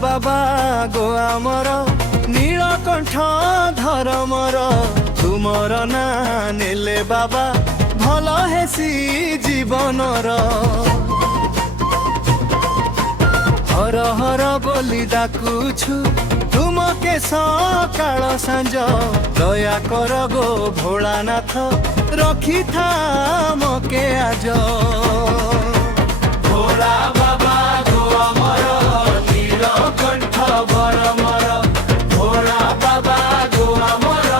बाबा गो आमर नीलकंठ धरमर तुमर ना नेले बाबा भल हेसी जीवनर हर हर बोली डाकुछु तुमके सकाळ सांझ दया कर गो भोलानाथ रखी था मके आज भोला बाबा गो अमर नीलकंठ भरमर भोला बाबा गो अमर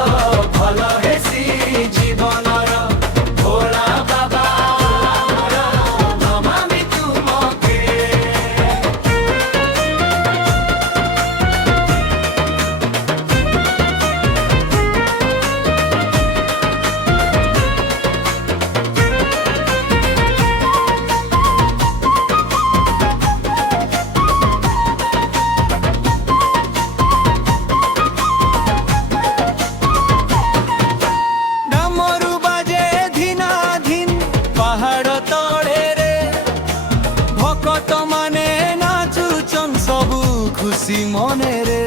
भल हेसी जीवनर भोला बाबा अमर नमामि तुमके खुशी मने रे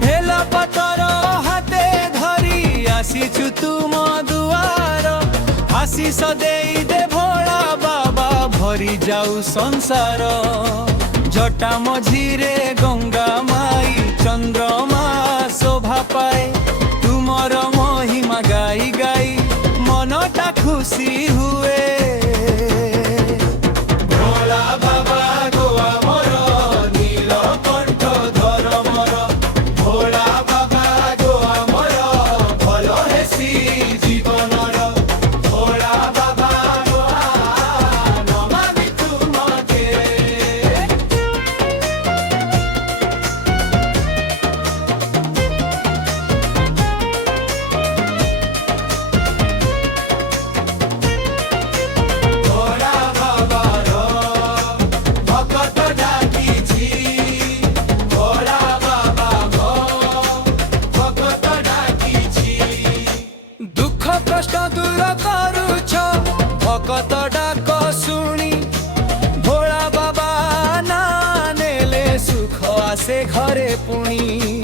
भेला पतर हाथे धरी आसीचु तुम दुआर आशीष देई दे भोला बाबा भरी जाऊ संसार जटा मझिरे गंगा माई चंद्रमा शोभा पाए तुमर महिमा गाई गाई मनटा खुशी हुए भोला बाबा गो अमर नीलकंठ धरमर भोला बाबा गो अमर भल हेसी जीवनर भोला बाबा गो नमामि तुमके कष्ट दूर करुछ भकत डाक शुणी भोला बाबा ना नेले सुख आसे घरे पुणी।